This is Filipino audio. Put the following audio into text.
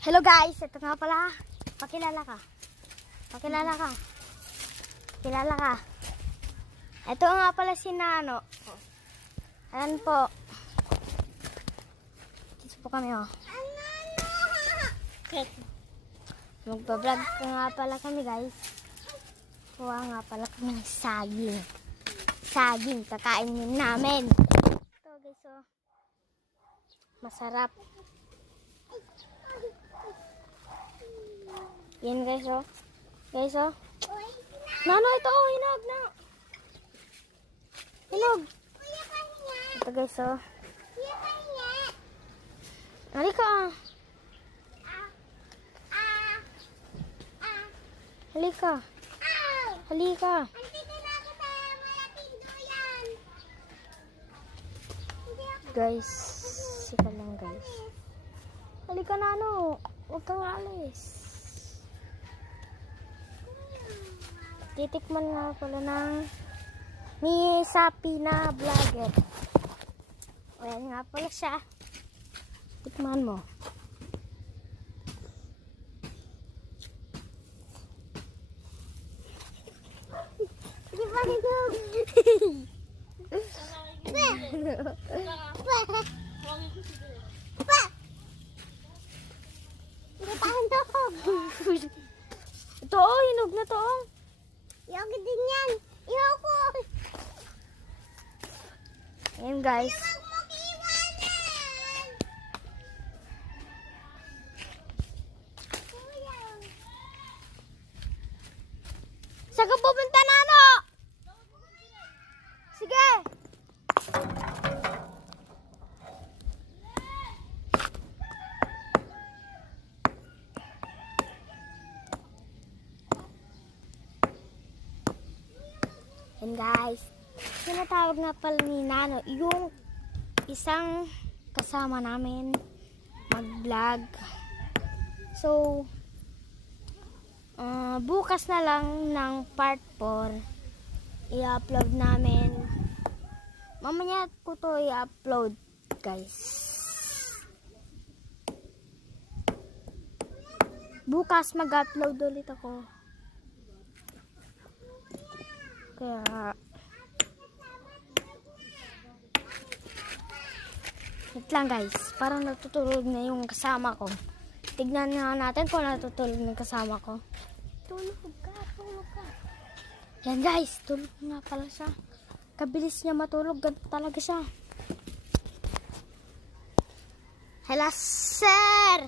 Hello guys, ito nga pala. Pakilala ka. Pakilala ka. Kilala ka. Ito nga pala si Nano. Ayan po. Dito po kami oh. Magbablog ka nga pala kami guys. Kuha nga pala kami ng saging. Saging, kakainin namin. Ito guys oh. Masarap. Yan guys oh. Guys oh. Nano ito oh, hinog na. Hinog. Ito guys oh. Halika. Halika. Halika. Guys, sika lang guys. Halika Nano. Huwag kang alis. Titikman nga pala ng ni Sapi na vlogger. Ayan nga pala siya. Tikman mo. Di ba ito? Ito oh, hinog na to oh. Iyak din yan. Iyak ko. Ayan guys. Saan ka pupunta Nano? Sige. And guys, sinatawag nga pala ni Nano yung isang kasama namin mag-vlog. So, bukas na lang ng part 4 i-upload namin. Mamaya ko to i-upload guys. Bukas mag-upload ulit ako. Kaya wait lang guys, parang natutulog na yung kasama ko. Tignan nga natin kung natutulog na yung kasama ko. Tulog ka, tulog ka. Yan guys, tulog nga pala siya. Kabilis niya matulog, ganito talaga siya. Hello sir!